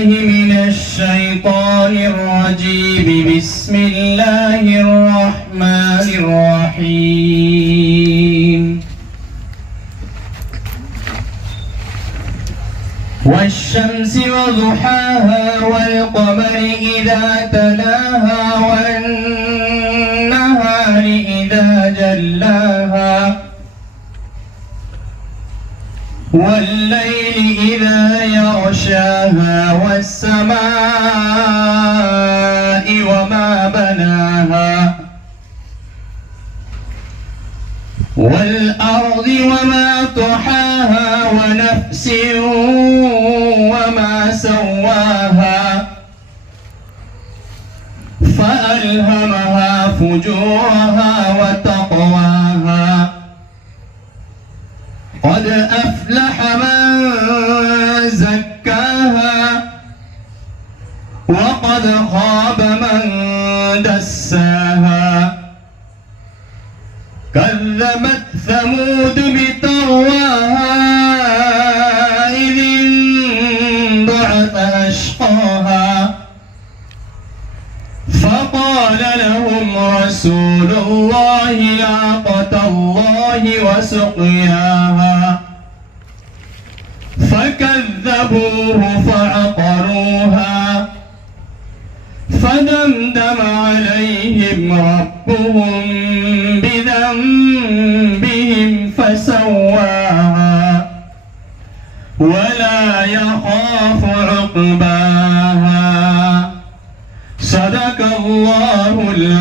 بالله من الشيطان الرجيم. بسم الله الرحمن الرحيم. والشمس وضحاها والقمر إذا تلاها والنهار إذا جلاها والليل إذا يغشاها والسماء وما بناها والأرض وما طحاها ونفس وما سواها فألهمها فجورها وتقواها قد أفلح من زكاها وقد خاب من دساها كذبت ثمود بطغواها إذ انبعث أشقاها فقال لهم رسول الله ناقة الله وسقياها فكذبوه فعقروها فدمدم عليهم ربهم بذنبهم فسواها ولا يخاف عقباها. صدق الله العظيم.